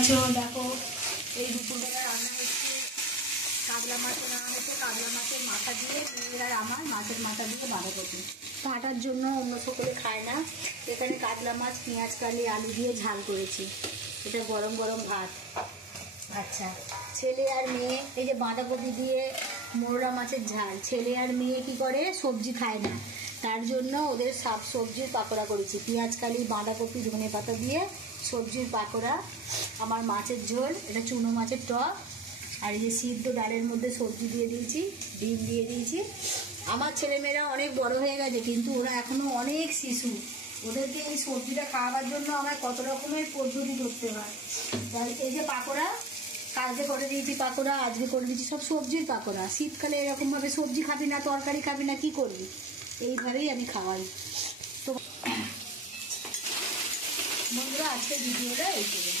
আছো? দেখো এই দুপুরবেলা রান্না হচ্ছে কাতলা মাছ রান্না হচ্ছে। কাতলা মাছের মাথা দিয়ে মেয়েরা আমার মাছের মাথা দিয়ে বাঁধাকপি কাটার জন্য, অন্য সকলে খায় না। এখানে কাতলা মাছ পেঁয়াজ কালি আলু দিয়ে ঝাল করেছি। এটা গরম গরম ভাত। আচ্ছা, ছেলে আর মেয়ে এই যে বাঁধাকপি দিয়ে মোরলা মাছের ঝাল। ছেলে আর মেয়ে কি করে, সবজি খায় না, তার জন্য ওদের সব সবজির পাকোড়া করেছি। পেঁয়াজ কালি বাঁধাকপি ধনে পাতা দিয়ে সবজির পাকোড়া। আমার মাছের ঝোল, এটা চুনো মাছের টক। আর এই যে সিদ্ধ ডালের মধ্যে সবজি দিয়ে দিয়েছি, ডিম দিয়ে দিয়েছি। আমার ছেলেমেয়েরা অনেক বড় হয়ে গেছে, কিন্তু ওরা এখনও অনেক শিশু। ওদেরকে এই সবজিটা খাওয়াবার জন্য আমার কত রকমের পদ্ধতি করতে হয়। এই যে পাকোড়া, কালকে করে দিয়েছি পাকোড়া, আজকে করে দিয়েছি সব সবজির পাকোড়া। শীতকালে এরকমভাবে সবজি খাবি না, তরকারি খাবি না, কি করবি? এইভাবেই আমি খাওয়াই। তো বন্ধুরা, আজকের ভিডিওটা এই করে।